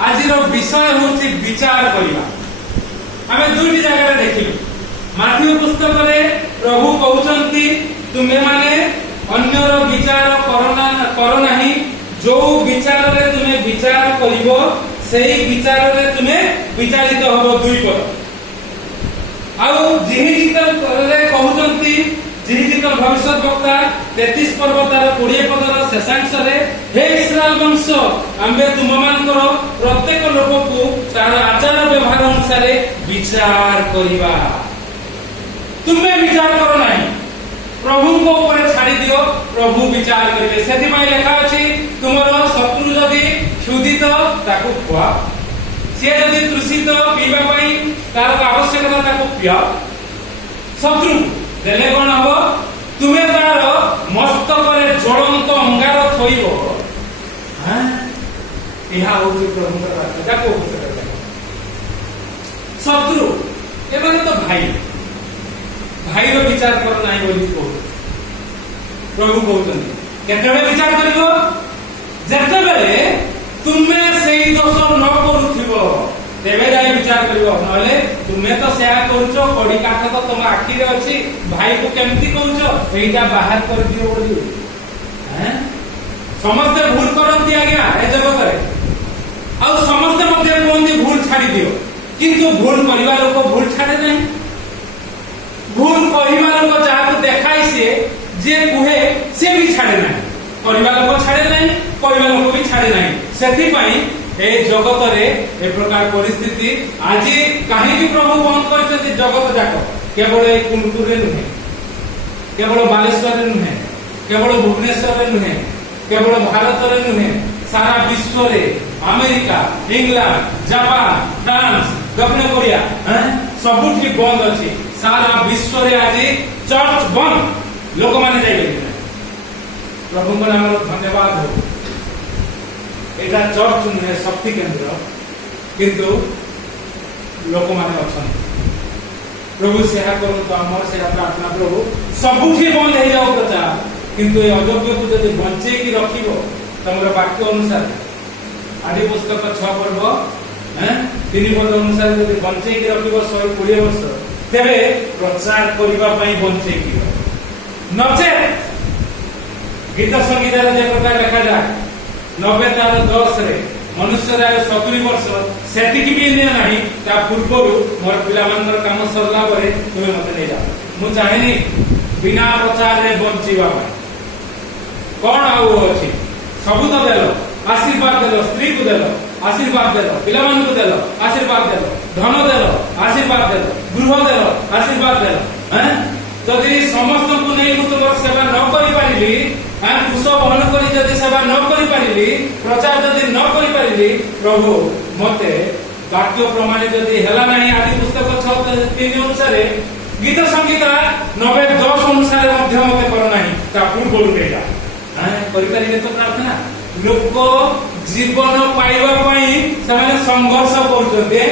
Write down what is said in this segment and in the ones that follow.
आज विषय हूँ विचार करवा। आम दुईटी जगह देखिलु माथ्यू पुस्तक प्रभु कहते तुम्हें माने अन्यर विचार कर नहीं, जो विचार रे तुम्हें विचार करिवो सेही विचार रे तुम्हें विचारित हबो। दुई पद आउ कहते जिहिजित भविष्य वक्ता 33 पर्व तार 20 पदर शेषांश हे इस्राएल वंश आम्बे तुम मानकर प्रत्येक लोक को तार आचार व्यवहार अनुसार विचार करिवा। तुम्हें विचार करो नहीं, प्रभु को ऊपर छाड़ी दियो, प्रभु विचार करिवे। सेति पई लेखा अछि तुमरो शत्रु जदि क्षुधित ताकू खुआ, से जदि तृषित पीवा पई तार आवश्यकता ताकू पिया। शत्रु देले कोन हबो, तुमे तार मस्तक रे ज्वलंत अंगार थोइबो। हां इहा होची प्रभु का बात ताकू शत्रु एमाने तो भाई भाई रो विचार करो नाही बोली को प्रभु कहउछन। केतेबे विचार करिवो जेतेबेले तुमे सेही दोष न करूथिबो तेबे जाय विचार करिवो। नले तुमे तो सेया करूछो, कडी काठ तो तुम आखि रे अछि, भाई को केमती कहउछो एइटा बाहर कर दियो बोली। हैं समस्त भूल करंती आज्ञा ए जगत रे, आ समस्त मध्ये कोनती भूल छाडी दियो, किंतु भूल करिवा लोक भूल छाडे नहीं। भूल कहिवा लोक जाको देखाई जे कुहे से भी छाड़े नहीं, कहिवा लोक छाड़े नहीं, कहिवा लोक भी छाड़े नहीं। सेति पई ए जगत रे ए प्रकार परिस्थिति आज कहीं प्रभु बंद करछथि। जगत जाको केवल ए कुंटूर रे नुहे, केवल बालेश्वर रे नुहे, केवल भुवनेश्वर रे नुहे, केवल भारत रे नुहे, सारा विश्व रे अमेरिका, इंग्लैंड, जापान, फ्रांस, दक्षिण कोरिया सबुठी बंद अछि। सारा विश्व रे आज चर्च बंद, लोक माने जाय प्रभु को नाम धन्यवाद हो। एटा चर्च नुहे शक्ति केंद्र, किंतु लोक माने अछन। प्रभु सेहा करू तो हमर सेहा प्रार्थना प्रभु सबुठी बंद हे जाओ प्रचार, किंतु ए अयोग्य को जदि बंचे की रखिबो तमरो वाक्य अनुसार आदि पुस्तक 6 पर्व 3 पद अनुसार जदि बंचे की रखिबो 120 वर्ष तेरे प्रचार करिबा पई बंचे की नचे। गीत संगीत जे प्रकार देखा जाए 90 तार 10 रे मनुष्य रे 70 वर्ष सेतिकी भी नहीं ता पूर्व मोर पिला मानकर काम सरला परे तुमे मते नै जाओ। मु चाहेनी बिना प्रचार रे बंचीबा कोन आउ अछि। सब तो देलो आशीर्वाद देलो, स्त्री को देलो आशीर्वाद देलो, पिला मान को देलो आशीर्वाद देलो, धन देलो आशीर्वाद देलो, गृह देलो आशीर्वाद देलो। हैं जदि समस्त को नै मु तुमर सेवा न करि पारिली, कुश बहन करी जदि सेवा न करि पारिली, प्रचार जदि न करि पारिली, प्रभु मते वाक्य प्रमाण जदि हेला नाही आदि पुस्तक 6:3 अनुसार गीत संगीत 90:10 अनुसार मध्य मते कर नाही ता पूर्व रुकेगा। हैं करि पारिले तो प्रार्थना लोक जीवन पाइबा पई समान संघर्ष करछते।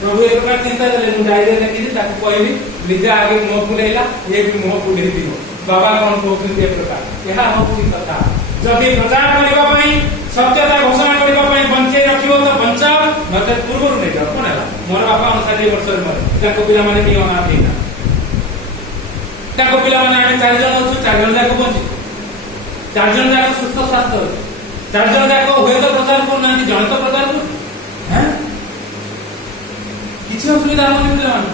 प्रभु एक प्रकार चिंता करे मु डायरी लिखि ताको कहबी निजे आगे मुंह फुलेला ये भी मुंह फुले दिबो बाबा कोन कहउछन ए प्रकार एहा होची कथा। जदि प्रचार करबा पई सत्यता घोषणा करबा पई बंचे रखिबो तो बंचाओ, मते पूर्व नै जाओ। कोन हला मोर बापा 59 वर्ष रे मरे ताको पिला माने की अनाथ हेना, ताको पिला माने आमे 4 जन अछु, 4 जन जाको बंची, 4 जन जाको सुस्थ स्वास्थ्य, 4 जन जाको होय तो प्रचार को नानी जन तो प्रचार को। हैं किछि असुविधा हमर पिला मान,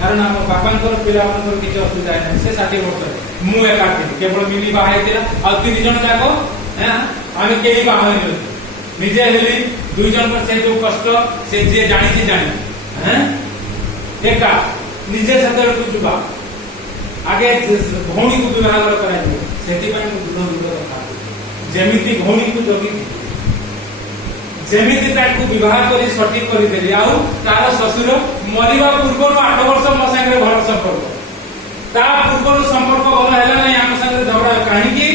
कारण हम बापांकर पिला मानकर किछि असुविधा नै। से 60 वर्ष मु एका केवल मिली बाहाय दिला आ 3 जन जाको हैं आमे केही बाहाय नै निजे हेली 2 जन पर से जो कष्ट से जे जानि छी जानि हैं एका निजे सतर को जुबा आगे भौणी को विवाह कराई सेति पई मु दुध दुध रखा जेमिति भौणी को जोगी जेमिति ताकू विवाह करी सठिक करी देली आउ तार ससुर मरिबा पूर्व 8 वर्ष म संगे भल संपर्क ता पूर्व संपर्क भल हैला नै हम संगे झगड़ा काहे की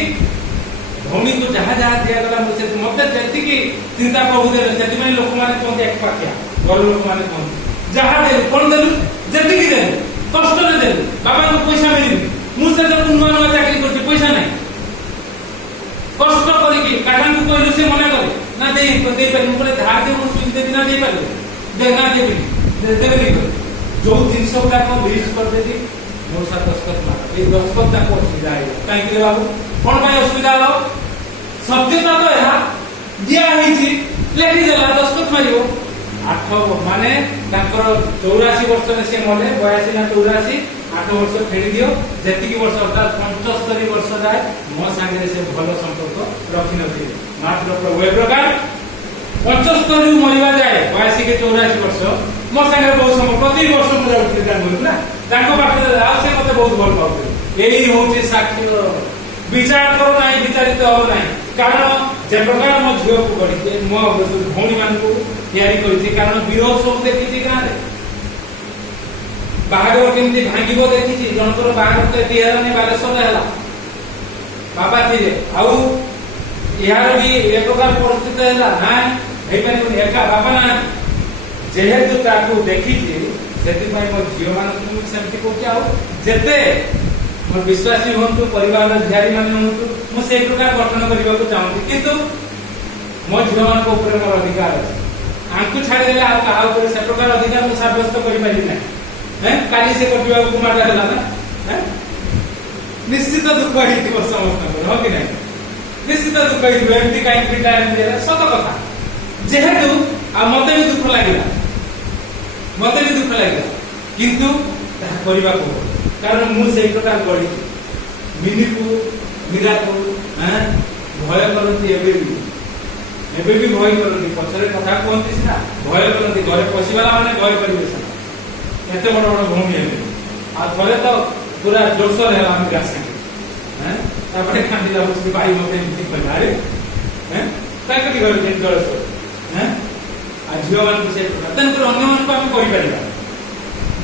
भौणी को जहा जहा दिया गला मुसे मते जति की चिंता प्रभु दे सेति में लोक माने कोन एक पाकिया घर लोक माने कोन जहा दे कोन देलु जति की दे कष्ट ने दे बाबा को पैसा मिली मुसे तो नुआ नुआ चाकरी करती पैसा नहीं कष्ट करी की काढान को कहलु से मना करे ना ना दे पारे मुझे धार दे मुझे देवी ना दे पारे देना देवी जो जिनस गुड़ाक लिस्ट करदेवी मोर साथ दस्तखत मार ये दस्तखत असुविधा है कहीं बाबू कौन असुविधा हल सत्यता तो यह दिखाई लेखिदेला दस्तखत मार 8 माने 84 वर्ष में से मले 82 ना 84 8 वर्ष फेरी दियो जेतिकी वर्ष अर्थात 75 वर्ष जाए मो संगे से भलो संपर्क रखि नथि मात्र वे प्रकार 75 रु मरिवा जाए 82 के 84 वर्ष मो संगे बहुत समय प्रति वर्ष मु जाउथि तांगु ना तांको पाखे आ से मते बहुत भल पाउथि एही होची साक्षी विचार करो नाही विचारित हो नाही कारण जे प्रकार मो झियो को करी मो भौणी मान को तैयारी करी कारण विरोध सब देखि गां रे बाहागर केमती भांगिबो देखि जनकर बाहागर ते बिहार ने बालेश्वर हैला बाबा थिले आउ यार भी एक प्रकार परिस्थिति हैला ना हे पानी एका बाबा ना जेहेतु ताकू देखि सेति भाई मो झियो मान को सेमति को आउ जेते मोर विश्वासी होंतु परिवार ध्यारी मान होंतु मु से प्रकार गठन करबा को चाहूती किंतु मो झियो मान को ऊपर मोर अधिकार है आंकु छाड़ी देला आ कहा ऊपर से प्रकार अधिकार मु साब्यस्त करि पारि नै हैं काली से कटिवा को मारला हला ना हैं निश्चित दुख ही थी समस्त को हो कि नहीं निश्चित दुख ही एमती काई पिटा एमती सत कथा जेहेतु आ मते भी दुख लागिला किंतु ता करबा को कारण मु से प्रकार गढ़ी मिनी को मीरा को हैं भय करती एबे भी भय करती पछरे कथा कोनती सिना भय करती घरे पसिवाला माने भय करबे सिना एते बड़ बड़ भूमि है आ थरे तो पूरा जोरसोर है हम गासे हैं तापरे खांडी लागो से भाई मते ठीक बनारे हैं ताकि घर जे जोरसोर हैं आ झियो मान को से तन कर अन्य मान को हम करि परिबा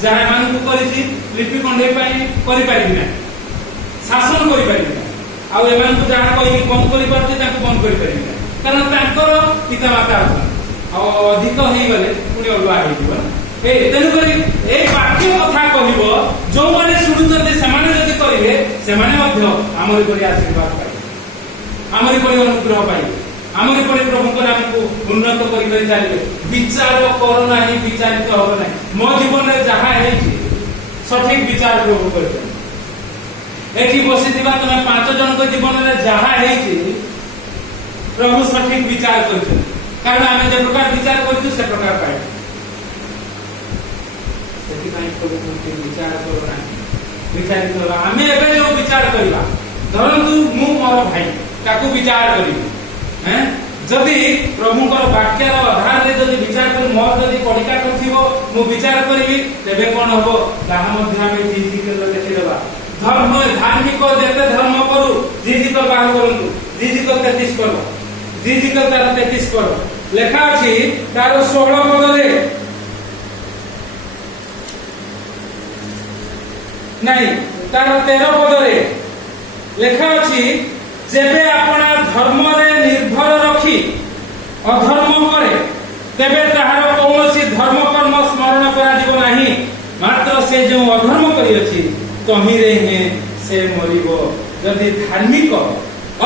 जहा मान को करिछि लिपि कंडे पाई करि पारिबि ना शासन करि पारिबि ना आ एमान को जहा कहि बंद करि पारते ताको बंद करि पारिबि ना कारण तांकर पिता माता आ अधिक हेई गले पुनी अलवा हेई दिबो ए तेनु करी ए वाक्य कथा कहिबो जो माने सुनुते से माने जदि करिवे से माने मध्य हमरि करी आशीर्वाद पाइ हमरि करी अनुग्रह पाइ हमरि करी प्रभु को नाम को उन्नत करि करि जानिबे विचार करो नाही विचारित हो नाही मो जीवन रे जहा हेई सठिक विचार प्रभु करते एठी बसी दिबा तमे 5 जन को जीवन रे जहा हेई प्रभु सठिक विचार करते कारण आमे जे प्रकार विचार करछु से प्रकार पाइ सेति काई प्रभु को विचार करो नाही विचारित हो आमे एबे जो विचार करिबा धरंतु मु मोर भाई ताकू विचार करिबी हैं जदि प्रभु को वाक्यर आधार रे जदि विचार कर मोर जदि पढिका करथिबो मु विचार करबी तबे कोन होबो ताहा मध्ये आमे जीजी के देखि देबा धर्म धार्मिक जेते धर्म करू जीजी तो बाहर करंतु जीजी तो 33 करो जीजी तो तार 33 करो लेखा अछि तार 16 पद रे नहीं तार 13 पद रे लेखा अछि जेबे अपना धर्म रे निर्भर रखी अधर्म करे तेबे ताहार कौनसी धर्म कर्म स्मरण करा जीव नाही मात्र से जो अधर्म करी अछि तही रे हे से मरिबो जदि धार्मिक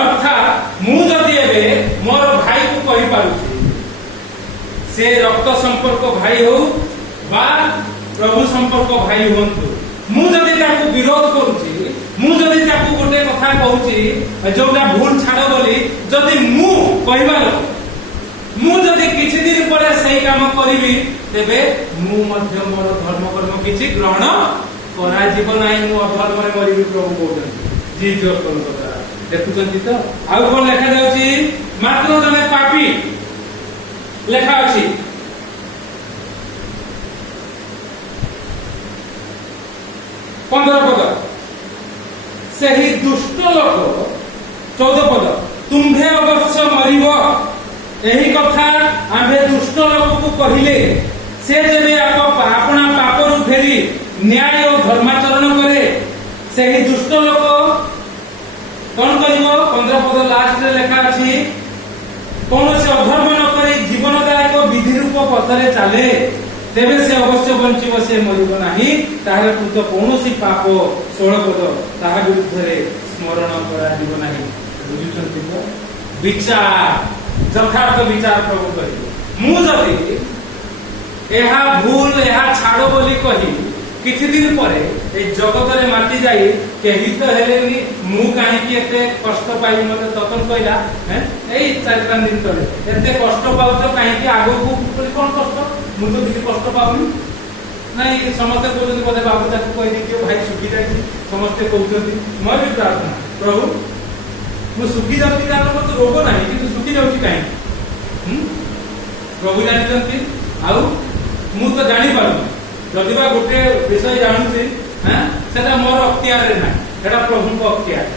अर्थात मु जदि एबे मोर भाई को कहि पारुछि से रक्त संपर्क भाई हो बा प्रभु संपर्क भाई होंतु मु जदि ताको विरोध करूछि मु जदि ताको गोटे कथा कहूछि जोटा भूल छाड़ बोली जदि मु कहबा मु जदि किछि दिन परे सही काम करिवि तेबे मु मध्य मोर धर्म कर्म किछि ग्रहण करा जीवन नाही मु अधर्म रे मरिवि प्रभु कहउछन जी जो कोन कथा देखुछन्ति तो आ कोन लेखा जाउछि मात्र जने पापी लेखा अछि पंद्रह पद से ही दुष्ट लोक 14 पद तुम्भे अवश्य मरिब एही कथा आम्भे दुष्ट लोक को कहिले से जेबे अपना पाप रु फेरी न्याय और धर्माचरण करे से ही दुष्ट लोक कोन करिवो 15 पद लास्ट रे लेखा अछि कोन से अधर्म न करे जीवनदायक विधि रूप पथरे चले तेबे से अवश्य बंचिब से मरिब नाही ताहार कृत कोनोसी पाप 16 पद ताहा विरुद्ध रे स्मरण करा जीव नाही बुझुछन्ति तो विचार ଯଥାର୍ଥ ବିଚାର ପ୍ରଭୁ କରିବେ। ମୁଁ ଯଦି ଏହା ଭୁଲ ଏହା ଛାଡ଼ ବୋଲି କହି କିଛି ଦିନ ପରେ এই জগତରେ ମାତି ଯାଇ କେହି ତ ହେଲେନି, ମୁଁ କାହିଁକି ଏତେ କଷ୍ଟ ପାଇବି? ମତେ ତପନ କହିଲା ଏଇ 4-5 ଦିନ ତଳେ, ଏତେ କଷ୍ଟ ପାଉଛ କାହିଁକି? ଆଗକୁ କଣ କଷ୍ଟ? ମୁଁ ତ କିଛି କଷ୍ଟ ପାଉନି। ନାଇଁ ସମସ୍ତେ କହୁଛନ୍ତି ବୋଧେ ବାବୁ ତାକୁ କହିଦେଇଥିବ ଭାଇ ଶୁଖି ଯାଇଛି, ସମସ୍ତେ କହୁଛନ୍ତି। ମୋର ବି ପ୍ରାର୍ଥନା, ପ୍ରଭୁ ମୁଁ ଶୁଖି ଯାଉଛି କାରଣ ମତେ ରୋଗ ନାହିଁ, କିନ୍ତୁ ଶୁଖି ଯାଉଛି କାହିଁକି? ପ୍ରଭୁ ଜାଣିଛନ୍ତି, ଆଉ ମୁଁ ତ ଜାଣିପାରୁନି। ଯଦି ବା ଗୋଟେ ବିଷୟ ଜାଣୁଛି ସେଟା ମୋର ଅକ୍ତିଆରରେ ନାହିଁ, ସେଟା ପ୍ରଭୁଙ୍କ ଅକ୍ତିଆର।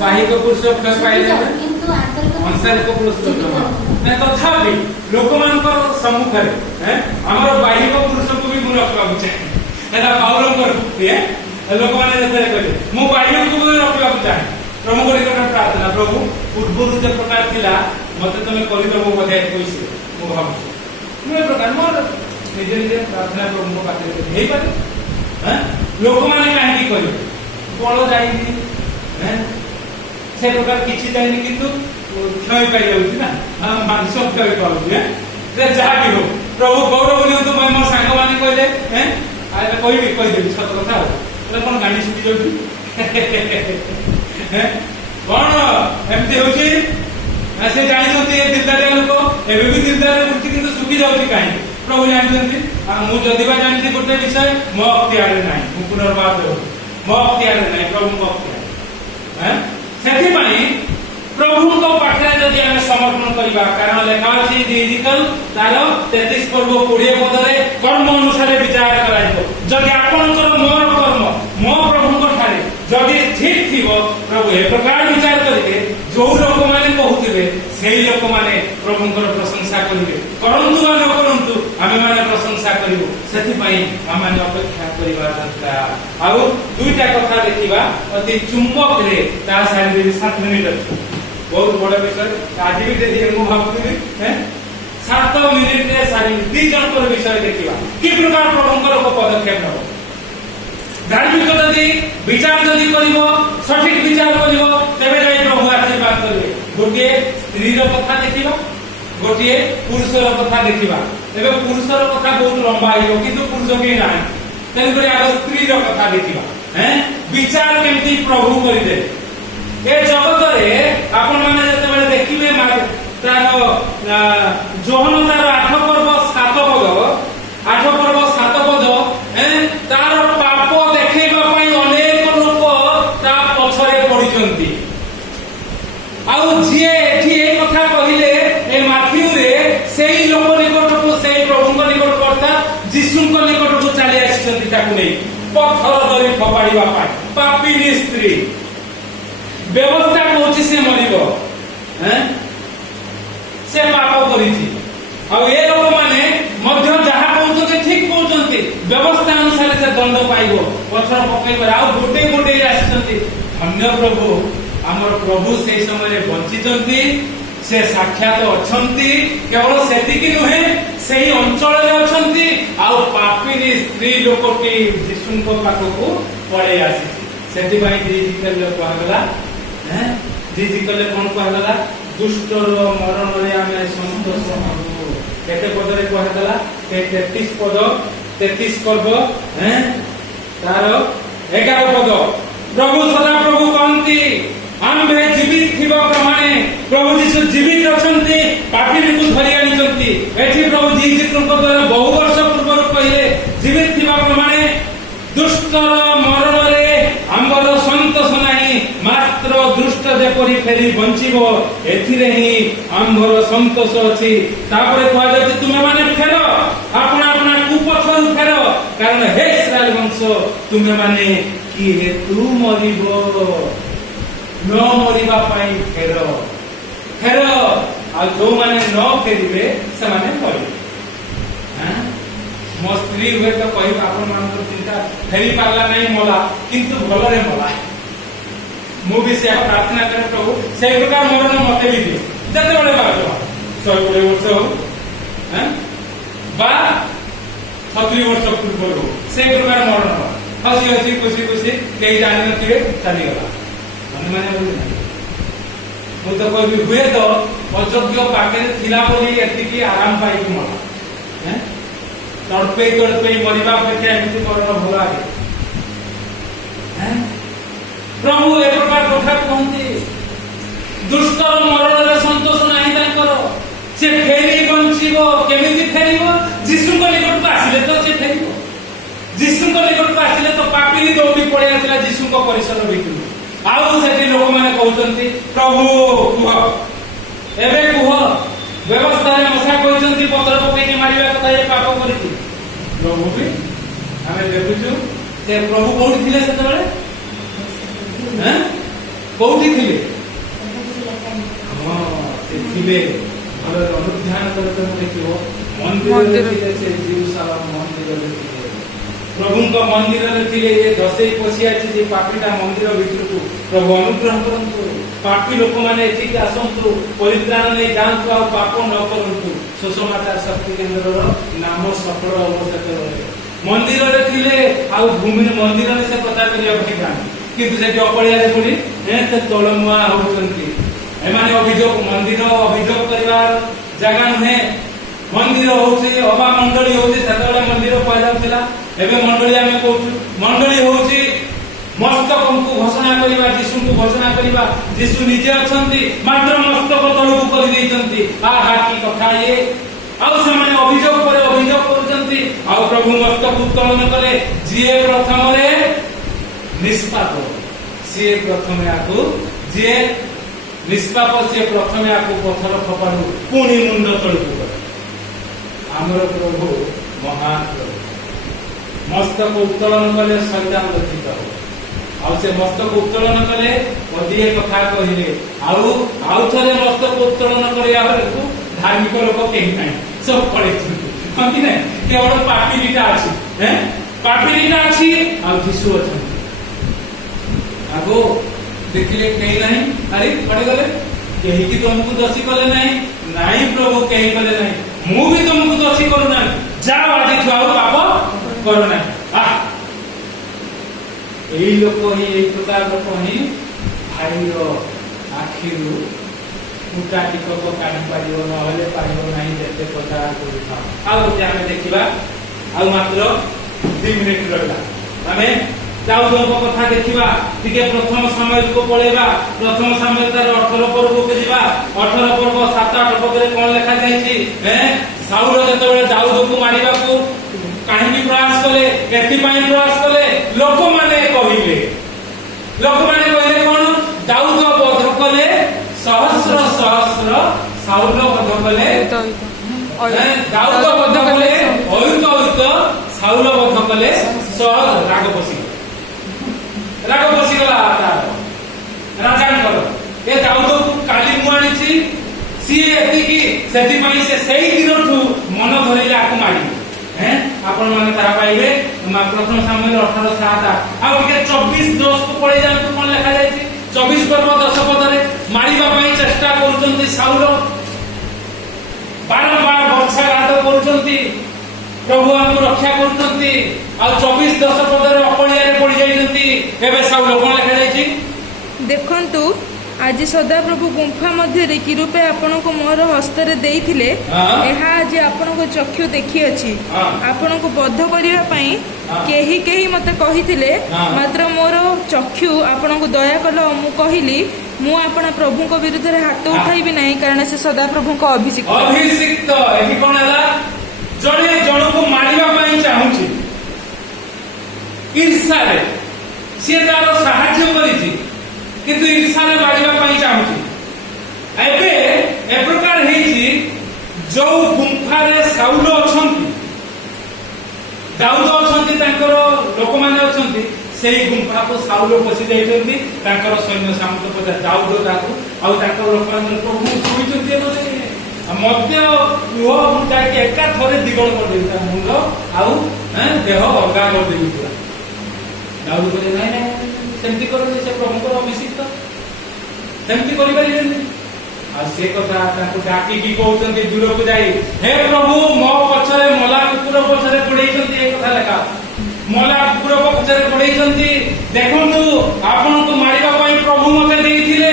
ବାହିକ ପୁରୁଷ ପାଇଲେ ଆଂସାରିକ ପୁରୁଷୋତ୍ତମ। ତଥାପି ଲୋକମାନଙ୍କର ସମ୍ମୁଖରେ ଆମର ବାହିକ ପୁରୁଷକୁ ବି ମୁଁ ରଖିବାକୁ ଚାହେଁ। ଏଟା ପାଉଲଙ୍କର ଲୋକମାନେ ଯେତେବେଳେ କହିଲେ ମୁଁ ବାହିକକୁ ବି ରଖିବାକୁ ଚାହେଁ। ପ୍ରଭୁଙ୍କ ନିକଟରେ ପ୍ରାର୍ଥନା, ପ୍ରଭୁ ପୂର୍ବରୁ ଯେ ପ୍ରକାର ଥିଲା ମତେ ତମେ କରିଦେବ ବୋଧେ 21 ମୁଁ ଭାବୁଛି। ମୁଁ ଏ ପ୍ରକାର ମୋର ନିଜେ ନିଜେ ପ୍ରାର୍ଥନା ପ୍ରଭୁଙ୍କ ପାଖରେ ହେଇପାରେ। ଲୋକମାନେ କାହିଁକି କରିବେ? ବଳ ଯାଇନି, ସେ ପ୍ରକାର କିଛି ଯାଇନି, କିନ୍ତୁ କ୍ଷୟ ପାଇଯାଉଛି ନା, ମାଂସ କ୍ଷୟ ପାଉଛି। ଯାହା ବି ହଉ ପ୍ରଭୁ ଗୌରବ ନିଅନ୍ତୁ। ମୋ ସାଙ୍ଗମାନେ କହିଲେ କହିଦେବି ସତ କଥା ଆଉ କଣ ଗାଣ୍ଡି ଶୁଖି ଯାଉଛି କଣ ଏମିତି ହଉଛି? ସେ ଜାଣିଛନ୍ତି ଏ ଦିନଦାରିଆ ଲୋକ ଏବେ ବି ଦିନଦାରିଆ ବୁଝୁଛି, କିନ୍ତୁ ଶୁଖି ଯାଉଛି କାହିଁକି? ପ୍ରଭୁ ଜାଣିଛନ୍ତି। ମୁଁ ଯଦି ବା ଜାଣିଛି ଗୋଟେ ବିଷୟ ମୋ ଅକ୍ତିଆରରେ ନାହିଁ, ମୁଁ ପୁନର୍ବାର ଦେଉଛି ମୋ ଅକ୍ତିଆରରେ ନାହିଁ, ପ୍ରଭୁଙ୍କ ଅକ୍ତିଆର। ସେଥିପାଇଁ ପ୍ରଭୁଙ୍କ ପାଖରେ ଯଦି ଆମେ ସମର୍ପଣ କରିବା, କାରଣ ଲେଖା ଅଛି ତାର 33 ପର୍ବ 20 ପଦରେ କର୍ମ ଅନୁସାରେ ବିଚାର କରାଯିବ। ଯଦି ଆପଣଙ୍କର ମୋର କର୍ମ ମୋ ପ୍ରଭୁଙ୍କ ଠାରେ ଯଦି ଠିକ ଥିବ, ପ୍ରଭୁ ଏ ପ୍ରକାର ବିଚାର କରିବେ, ଯୋଉ ଲୋକମାନେ କହୁଥିବେ ସେଇ ଲୋକମାନେ ପ୍ରଭୁଙ୍କର ପ୍ରଶଂସା କରିବେ। କରନ୍ତୁ ବା ନ କରନ୍ତୁ ଆମେ ମାନେ ପ୍ରଶଂସା କରିବୁ। ସେଥିପାଇଁ ଆମେ ଅପେକ୍ଷା କରିବା ଦରକାର। ଆଉ ଦୁଇଟା କଥା ଦେଖିବା ଅତି ଚୁମ୍ବକରେ, ତା ସାରିଦେବି 7 ମିନିଟ ଅଛି। ବହୁତ ବଡ ବିଷୟ, ଆଜି ବି ଦେଖି ମୁଁ ଭାବୁଥିଲି 7 ମିନିଟରେ ସାରିବି। 2 ଜଣଙ୍କର ବିଷୟ ଦେଖିବା କି ପ୍ରକାର ପ୍ରଭୁଙ୍କର ପଦକ୍ଷେପ ନେବ। ଧାର୍ମିକ ଯଦି ବିଚାର ଯଦି କରିବ, ସଠିକ ବିଚାର କରିବ, ତେବେ ଯାଇ ପ୍ରଭୁ ଆଶୀର୍ବାଦ କରିବେ। ଗୋଟିଏ ସ୍ତ୍ରୀର କଥା ଦେଖିବା, ଗୋଟିଏ ପୁରୁଷର କଥା ଦେଖିବା। ଏବେ ପୁରୁଷର କଥା ବହୁତ ଲମ୍ବା ହେଇଯିବ, କିନ୍ତୁ ପୁରୁଷ କେହି ନାହିଁ, ତେଣୁକରି ଆଗ ସ୍ତ୍ରୀର କଥା ଦେଖିବା। ବିଚାର କେମିତି ପ୍ରଭୁ କରିଦେବେ ଏ ଜଗତରେ। ଆପଣ ମାନେ ଯେତେବେଳେ ଦେଖିବେ ତାର ଯୋହନ ତାର 8 ପର୍ବ 7 ପଦ, 8 ପର୍ବ 7 ପଦ, ତାର ପାପ ଦେଖେଇବା ପାଇଁ ଅନେକ ଲୋକ ତା ପଛରେ ପଡିଛନ୍ତି। ଆଉ ଯିଏ ଏଠି ଏ କଥା କହିଲେ ଏ ମାଥିଉରେ, ସେଇ ଲୋକ ନିକଟକୁ, ସେଇ ପ୍ରଭୁଙ୍କ ନିକଟକୁ ଅର୍ଥାତ୍ ଯୀଶୁଙ୍କ ନିକଟକୁ ଚାଲି ଆସିଛନ୍ତି ତାକୁ ନେଇ ପଥର ଧରି ଫୋପାଡ଼ିବା ପାଇଁ। ପାପିନୀ ସ୍ତ୍ରୀ, ବ୍ୟବସ୍ଥା କହୁଛି ସେ ମରିବ, ସେ ପାପ କରିଛି। ଆଉ ଏ ଲୋକମାନେ ମଧ୍ୟ ଯାହା କହୁଛନ୍ତି ଠିକ କହୁଛନ୍ତି, ବ୍ୟବସ୍ଥା ଅନୁସାରେ ସେ ଦଣ୍ଡ ପାଇବ, ପଥର ପକେଇବ। ଆଉ ଗୋଟେଇ ଗୋଟେଇ ଆସିଛନ୍ତି। ଧନ୍ୟ ପ୍ରଭୁ, ଆମର ପ୍ରଭୁ ସେଇ ସମୟରେ ବଞ୍ଚିଛନ୍ତି, ସେ ସାକ୍ଷାତ ଅଛନ୍ତି। କେବଳ ସେତିକି ନୁହେଁ, ସେଇ ଅଞ୍ଚଳରେ ଅଛନ୍ତି। ଆଉ ପାପିନୀ ସ୍ତ୍ରୀ ଲୋକଟି ଯୀଶୁଙ୍କ ପାଖକୁ ପଳେଇ ଆସିଛି। ସେଥିପାଇଁ କୁହାଗଲା, କଲେ କଣ କୁହାଗଲା? ଦୁଷ୍ଟର ମରଣରେ ଆମେ ସନ୍ତୋଷ ହବୁ। କେତେ ପଦରେ କୁହାଗଲା? 33 ପଦ, 33 ପର୍ବ ତାର 11 ପଦ। ପ୍ରଭୁ ସଦାପ୍ରଭୁ କହନ୍ତି, ଆମ୍ଭେ ଜୀବିତ ଥିବା ପ୍ରମାଣେ ପ୍ରଭୁ ଯୀଶୁ ଜୀବିତ ଅଛନ୍ତି, ପାପୀଙ୍କୁ ଧରି ଆଣିଛନ୍ତି। ଏଠି ପ୍ରଭୁ ଯୀଶୁଙ୍କ ଦ୍ୱାରା ବହୁ ବର୍ଷ ପୂର୍ବରୁ କହିଲେ, ଜୀବିତ ଥିବା ପ୍ରମାଣେ ଦୁଷ୍ଟର ମରଣରେ ଆମ୍ଭର ସନ୍ତୋଷ ନାହିଁ, ମାତ୍ର ଦୁଷ୍ଟ ଯେପରି ଫେରି ବଞ୍ଚିବ, ଏଥିରେ ହିଁ ଆମ୍ଭର ସନ୍ତୋଷ ଅଛି। ତାପରେ କୁହାଯାଉଛି, ତୁମେ ମାନେ ଫେର, ଆପଣା ଆପଣା କୁପଥରୁ ଫେର, କାରଣ ହେ ଇସ୍ରାଏଲ ବଂଶ, ତୁମେ ମାନେ କି ହେତୁ ମରିବ? ନ ମରିବା ପାଇଁ ଫେର, ଫେର। ଆଉ ଯୋଉମାନେ ନ ଫେରିବେ ସେମାନେ ମରିବେ। ମୋ ସ୍ତ୍ରୀ ହୁଏତ କହିବ, ଆପଣ ମାନଙ୍କର ଚିନ୍ତା, ଫେରି ପାରିଲା ନାହିଁ, ମଲା, କିନ୍ତୁ ଭଲରେ ମଲା। ମୁଁ ବି ସେ ପ୍ରାର୍ଥନା କରେ, ପ୍ରଭୁ ସେଇ ପ୍ରକାର ମରଣ ମତେ ବି ଦିଅ। ଯେତେବେଳେ ବାହାରିବ 120 ବର୍ଷ ହଉ ବା 70 ବର୍ଷ ପୂର୍ବରୁ ସେଇ ପ୍ରକାର ମରଣ हसी हसी खुशी खुशी कहीं जानी नथिबे चलीगला मन माने बोली मु तो कहबी हुए तो अयोग्य पाखे थिला बोली एतिकी आराम पाई मला हैं तड़पे मरिबा अपेक्षा एमती करना भल आगे हैं प्रभु ए प्रकार कथा कहते दुष्टर मरण संतोष नहीं तांकर से फेरी बंचिबो केमिति फेरिबो यीशु को निकट को आसिले तो से फेरिबो यीशु को निकट को आसिले तो पापी दौड़ी पड़े आसिला यीशु को परिसर भितरु आउ सेठी लोक माने कहउचंती प्रभु कुह एबे कुह व्यवस्था रे मसा कहउचंती पत्र पकई के मारिबा कथा ये पाप करिति प्रभु भी हमें देखुछु से प्रभु कोठी थिले सेतबेले हैं कोठी थिले हां से थिले भले अनुध्यान करते देखियो मंदिर रे से जेरूशलेम मंदिर रे प्रभु मंदिर रे ये दसई पसी आछि जे पापीटा मंदिर भितर को प्रभु अनुग्रह करंतु पापी लोक माने एठी आसंतु परित्राण नै जानतु आ पाप न करंतु सुसमाचार शक्ति केंद्र रो नाम सफल अवसर रे मंदिर रे थिले आ भूमि मंदिर रे से कथा करिया भाई गान किंतु से अपलिया रे पड़ी से तोलमुआ होचंती एमाने अभियोग मंदिर अभियोग परिवार जगह नुहे मंदिर होची अबा मंडली होची सतबेले मंदिर पाजाउतिला एबे मंडली आमे कहू मंडली होची मस्तक को घोषणा करिबा यीशु को घोषणा करिबा यीशु निजे अछंती मात्र मस्तक तळକୁ करि दैचंती आहा की कथा ये आउ समाने अभियोग पर अभियोग करचंती आउ प्रभु मस्तक उत्तोलन करे जिए प्रथम रे निष्पाप से प्रथम आकु जे निष्पाप से प्रथम आकु पत्थर फपाडू पुणी मुंड तळକୁ करे हमर प्रभु महान प्रभु मस्तक उत्तोलन कले शैतान लज्जित हो आउ से मस्तक उत्तोलन कले ओदिए कथा कहिले आउ थरे मस्तक उत्तोलन करिया को धार्मिक लोक केही नाही सब पड़े हम कि नहीं केवल पापीटा अछि हैं पापीटा अछि आउ यीशु अछि आगो देखिले केही नाही अरे पड़े गले केही की तुमको दोषी कले नहीं नहीं प्रभु केही कले नहीं मु भी तुमको दोषी करू नहीं जाओ आज छुआओ पाप करू नहीं आ एई लोक ही एई प्रकार लोक ही भाई रो आखिरु उटा टिकक काढी पारिबो न हले पारिबो नहीं जेते प्रचार करू था आउ जे हमें देखिबा आउ मात्र 2 मिनिट रहला हमें दाऊद कथा देखिबा टिके प्रथम समय को पळेबा प्रथम समय तार 18 पर्व को जिबा 18 पर्व 7-8 पद रे कोन लिखा जाईची हैं साउल जतबेले दाऊद को मारिबा को काहेकि प्रयास कले केति पई प्रयास कले लोक माने कहिले कोन दाऊद वध कले सहस्र सहस्र साउल वध कले दाऊद वध कले अयुत साउल वध कले सहज राग बसी गला राजा ए दाऊद को काली मुआणी सी एति की सेति पई से सही दिनठू मन धरैला को मारी हैं आपण माने तारा पाइबे प्रथम सामने 18:7 आ के 24:10 को पड़े जान कोन लिखा जाय 24 पर्व 10 पद रे मारिबा पई चेष्टा करूचंती साउल बारंबार वर्षाघात करूचंती प्रभु हमको रक्षा करूचंती आ 24:10 पद रे अपलिया रे पड़ी जायचंती एबे साउल कोन लिखा जाय देखंतु आज सदा प्रभु गुंफा मध्य रे कि रूपे आपण को मोर हस्त रे देइथिले एहा आज आपण को चक्षु देखि अछि आपण को बद्ध करिया पई केही केही मते कहिथिले मात्र मोर चक्षु आपण को दया कलो मु कहिली मु आपण प्रभु को विरुद्ध रे हाथ उठाइबी नाही कारण से सदा प्रभु को अभिषिक्त एही कोन हला जणे जण को मारिबा पई चाहूची ईर्ष्या रे से तारो सहाय्य करिछि किंतु ईर्ष्या रे मारिबा पई चाहूची एबे ए प्रकार हेछि जो गुंफा रे साउल अछंती दाऊद अछंती तांकर लोक माने अछंती सेही गुंफा को साउल पसी जाइछंती तांकर सैन्य सामंत पदा दाऊद दाकू आ तांकर लोक माने प्रभु सुइछंती बोले मध्य वो मुंडा के एका थरे दिगण कर देता मुंड आउ देह अलगा कर देउतला दाऊद बोले नहीं नहीं सेमती करो से प्रभु को अभिषिक्त सेमती करि परिबेनी आ से कथा ताको डाकी की कहउचंती दूर को जाई हे प्रभु मो पछरे मला कुकुर पछरे पड़ैचंती ए कथा लेखा मला କୁକୁର ପଛରେ ଗୋଡ଼େଇଛନ୍ତି। ଦେଖନ୍ତୁ ଆପଣଙ୍କୁ ମାରିବା ପାଇଁ ପ୍ରଭୁ ମତେ ଦେଇଥିଲେ,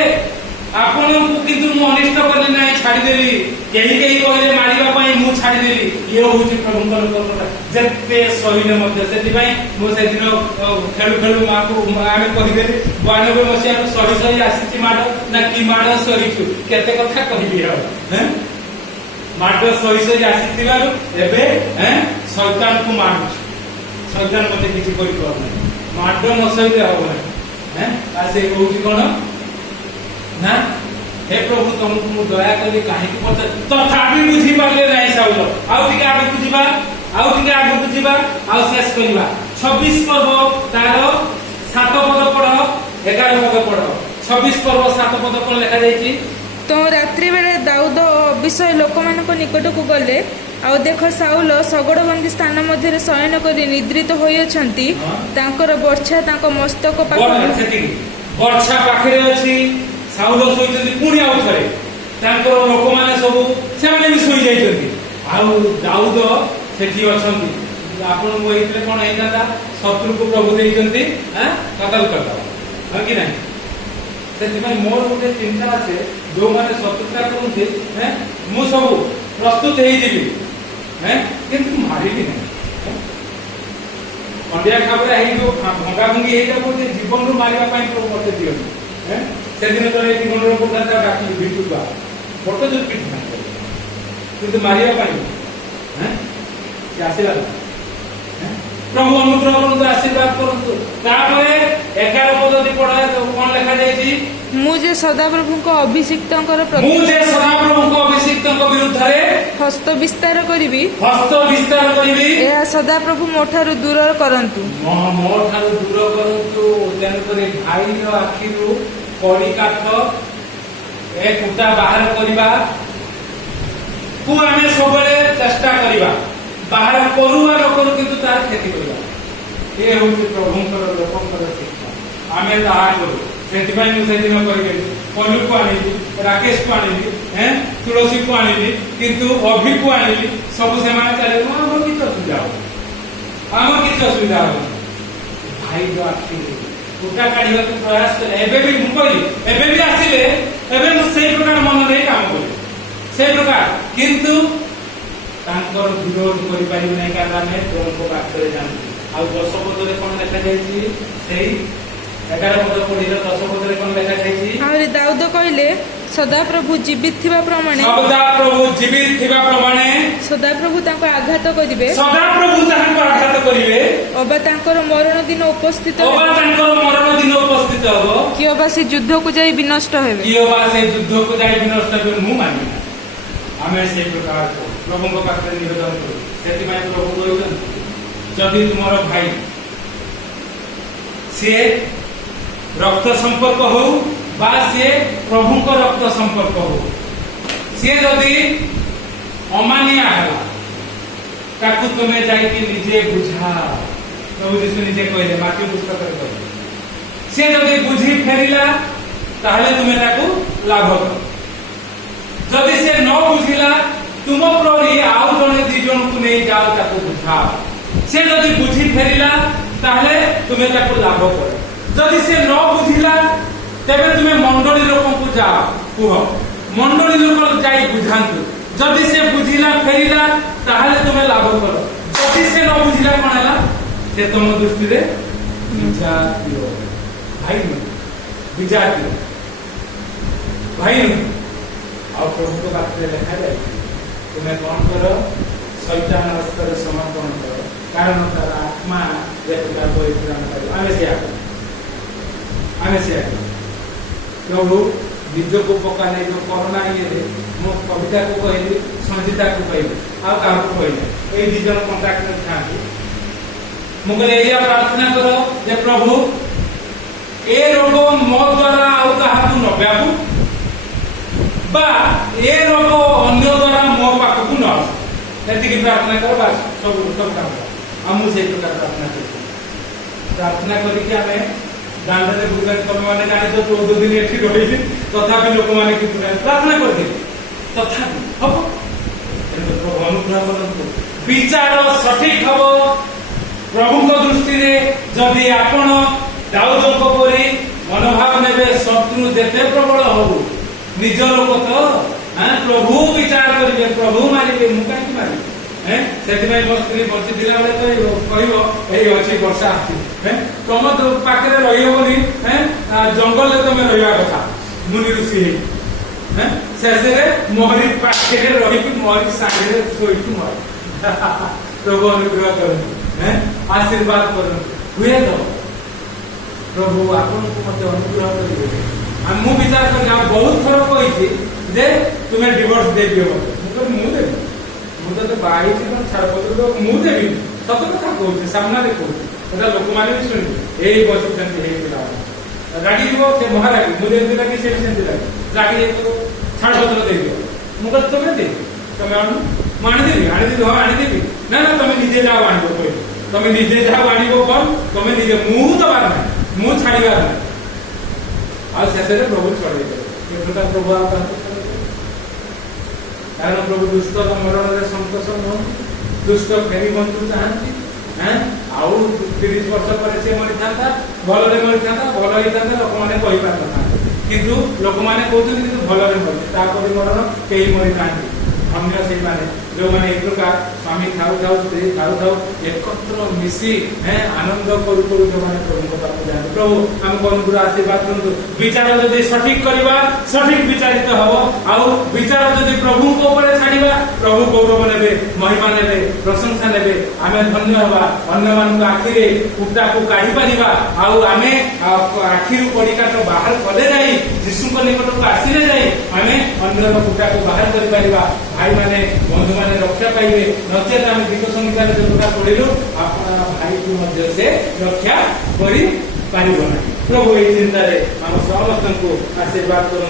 ଆପଣଙ୍କୁ କିନ୍ତୁ ମୁଁ ଅନିଷ୍ଟ କଲି ନାହିଁ, ଛାଡ଼ିଦେଲି। କେହି କେହି କହିଲେ ମାରିବା ପାଇଁ, ମୁଁ ଛାଡ଼ିଦେଲି। ଇଏ ହଉଛି ପ୍ରଭୁଙ୍କର କଥା। ଯେତେ ସହିଲେ ମଧ୍ୟ, ସେଥିପାଇଁ ମୁଁ ସେଦିନ ଖେଳୁ ଖେଳୁ ମାକୁ ଆମେ କହିଦେଲି 92 ମସିହାରୁ ସହି ସହି ଆସିଛି ମାଡ଼, ନା କି ମାଡ଼ ସହିଛୁ, କେତେ କଥା କହିବି ଆଉ। ମାଡ଼ ସହି ସହି ଆସିଥିବାରୁ ଏବେ ଶୈତାନକୁ ମାନୁଛୁ। ଶୈତାନ ମତେ କିଛି କରିପାରୁନାହିଁ, ମାଡ଼ ନ ସହିଲେ ହବ ନାହିଁ। ଆଉ ସେ କହୁଛି କଣ ନା, हे प्रभु तुमको मु दया करी काहे पचार, तथापि बुझी पाले नहीं साउल। आउ टिके आगु बुझिबा, आउ टिके आगु बुझिबा, आउ शेष करिबा। 26 पर्व तार 7 पद पढ़, 11 पद पढ़। 26 पर्व 7 पद कोन लिखा जायछि? तो रात्रि बेले दाऊद अभिषय लोक मानक निकट को गले, आउ देख साउल सगड़बंदी स्थान मध्य शयन करी निद्रित होइछंती, तांकर बर्छा तांको मस्तक पाखरे बर्छा पाखरे अछि। साउल शोइछंती, पुणी आउ थरे तांकर लोक माने सब सेमाने भी शोइ जाइछंती। आउ दाऊद सेठी अछंती। आपण कहितले कोन हेइता, शत्रु को प्रभु देइछंती कतल करता है कि नहीं। ସେଥିପାଇଁ ମୋର ଗୋଟେ ଚିନ୍ତା ଅଛି, ଯୋଉମାନେ ଶତ୍ରୁତା କରନ୍ତି ମୁଁ ସବୁ ପ୍ରସ୍ତୁତ ହେଇଯିବି, କିନ୍ତୁ ମାରିବି ନାହିଁ। ଖଣ୍ଡିଆ ଖାବରା ହେଇ ଯୋଉ ଭଙ୍ଗା ଭଙ୍ଗି ହେଇଯାବ, ଜୀବନରୁ ମାରିବା ପାଇଁ ପ୍ରଭୁ ମତେ ଦିଅନ୍ତି। ସେଦିନ ତ ଏଠି ଗଣ୍ଡର କୋଠା ଡାକିଲି ଭିଟୁଆ ଫଟୋ ଯୋଉ ପିଠି ନାହିଁ, କିନ୍ତୁ ମାରିବା ପାଇଁ ସେ ଆସିଲା। प्रभु अनुग्रह करନ୍ତୁ, आशीर्वाद करନ୍ତୁ। तापरे 11 पद पढ़ा कोन लिखा जायछि? मुझे सदाप्रभुको अभिषिक्तंकर मुझे सदाप्रभुको अभिषिक्तंक विरुद्ध रे हस्त विस्तार करिबी, हस्त विस्तार करिबी। एहा सदाप्रभु मोठारु दूर करंतु, मोठारु दूर करंतु। तेनु करे भाई रो आखिरु कड़ी काठ ए कुटा बाहर करिबा को आमे सबले चेष्टा करिबा। बाहर करुवा न करू किंतु तार खेती करिबा। ए होछि प्रभुंकर लोकंकर शिक्षा। आमे ताहा करू। सेतिबाई मु सेदिन करिबे पल्लू को आनिली, राकेश को आनिली, तुलसी को आनिली, किंतु अभि को आनिली। सब से माने चले हमर किछ असुविधा हो, हमर किछ असुविधा हो। भाई जो आखि कुटा काढिबा के प्रयास करे। एबे भी मु कहली, एबे भी आसिले, एबे मु सेई प्रकार मन नै काम करी, सेई प्रकार। किंतु तांकर विरोध करि पारिबे नै, कारण आमे प्रभुको पाखरे जानु। आ 10 पदरे कोन लिखा जायछि? सेई 11 पद पढिले 10 पदरे कोन लिखा जायछि? आरे दाऊद कहले सदाप्रभु जीवित थिबा प्रमाणे, सदाप्रभु जीवित थिबा प्रमाणे सदाप्रभु तांको आघात करिवे, सदाप्रभु तांको आघात करिवे। अबा तांकर मरण दिन उपस्थित हो, अबा तांकर मरण दिन उपस्थित हो। कियोबा से युद्ध को जाई विनष्ट हेबे, कियोबा से युद्ध को जाई विनष्ट हेबे। मु मानि आमे से प्रकार को प्रभुको पाखरे निवेदन करू। सेतिबाई प्रभु कहउछन, जदि तुमर भाई से रक्त संपर्क हो बा से प्रभुको रक्त संपर्क हो, से जदि अमानिया हला ताकू तुमे जाई कि निजे बुझा। प्रभु यीशु निजे कहले माथ्यू पुस्तक रे कहले, से जदि बुझी फेरिला ताहले तुमे ताकू लाभ कर। जदि से न बुझिला तुम प्रभु आउ जने दी जन को नै जाओ ताकू बुझा। से जदि बुझी फेरिला ताहले तुमे ताकू लाभ कर। जदि से न बुझिला तेबे तुमे मंडली लोक को जाओ कुह, मंडली लोक जाई बुझांतु। जदि से बुझिला फेरिला ताहले तुमे लाभ कर। जदि से न बुझिला कोन हला, से तुम दृष्टि रे विजातियो भाई न विजातियो भाई न। आ प्रभु को बात रे लिखा जाय, तुमे कोन करो? शैतान हस्ତରେ समर्पण करो, कारण तार आत्मा जेतका परित्राण करे। आमे से प्रभु निज को पकाने जो कोरोना ये मो कविता को कहली, संजीता को कहली, आ का को कहली, ए दी जन कांटेक्ट में थाकी। मुगले एया प्रार्थना करो जे प्रभु ए रोग मो द्वारा आ कहा तू न व्यापू बा ए रोग अन्य द्वारा मो पाख को न एति की प्रार्थना करो। बस सब काम हम से प्रकार प्रार्थना करी कि हमें दांडे गुरुदान तुम मैंने जाने 14 दिन एठी रही, तथापि लोक माने कि प्रार्थना करते, तथापि हम प्रभु अनुग्रह करନ୍ତୁ। विचार सठिक हबो प्रभु दृष्टि जदि आपण दाऊद परी मनोभाव ने शत्रु जेते प्रबल हो निज लोक तो प्रभु विचार करेंगे प्रभु मारे मु कहीं मारे से मो स्त्री बचिला बेले कह अच्छी वर्षा तुम पाखे रही जंगल तुम रहा कथा मुनि ऋषि शेष मोहरी पाखे रही मोहरी सागे शोक मर प्रभु अनुग्रह कर आशीर्वाद कर हुए तो प्रभु आपन को मत अनुग्रह करेंगे मु विचार कर बहुत थर कही जे तुम्हें डिवोर्स दे दियो मुझे मुझे बाहर छाड़पत्र मुझे सत कथा कहूँ सामना कहूँ लोक मैंने भी शुणी यही बस गाड़ी से महारागी मुझे लगे से लगे छाड़पत्र दे दियो मुझे तुम्हें दे तुम आनीदेवी आनीदेवी हाँ आनीदेवी ना ना तुम निजे जाओ आण कह तुम निजे जाओ आण कौन तुम निजे मु दबार ना मु छाड़ार ना शेष प्रभु चढ़े प्रभु कारण प्रभु दुष्ट मरण में संतोष नुह दुष्ट फेरी बंधु चाहती आउ 30 वर्ष पर से मरी था भल मरी था भल होता लोक मैंने कही पार था किंतु लोक मैंने कहते कि भल मरी मरण कई मरी था अन्य से माने जो माने एक प्रकार स्वामी खाऊ खाऊ स्त्री खाऊ खाऊ एकत्र मिसी आनंद करू करू जो माने प्रभु को पाप जाने प्रभु हम कोन पूरा आशीर्वाद करु विचार जदि सठिक करबा सठिक विचारित हबो आउ विचार जदि प्रभु को ऊपर छाड़ीबा प्रभु गौरव नेबे महिमा नेबे प्रशंसा नेबे आमे धन्य हबा अन्य मान को आखिरे कुटा को काढी परिबा आउ आमे आखिरु पडिका तो बाहर कले जाई यीशु को निकट को आसीले जाई आमे अन्य कुटा को बाहर करि परिबा भाई माने बंधु माने रक्षा पाइबे नचेत आम गीत संगीत जो प्रकार पढ़िलु अपना भाई को मध्य से रक्षा करि पारिबो ना प्रभु ए चिंता रे हम समस्त को आशीर्वाद करन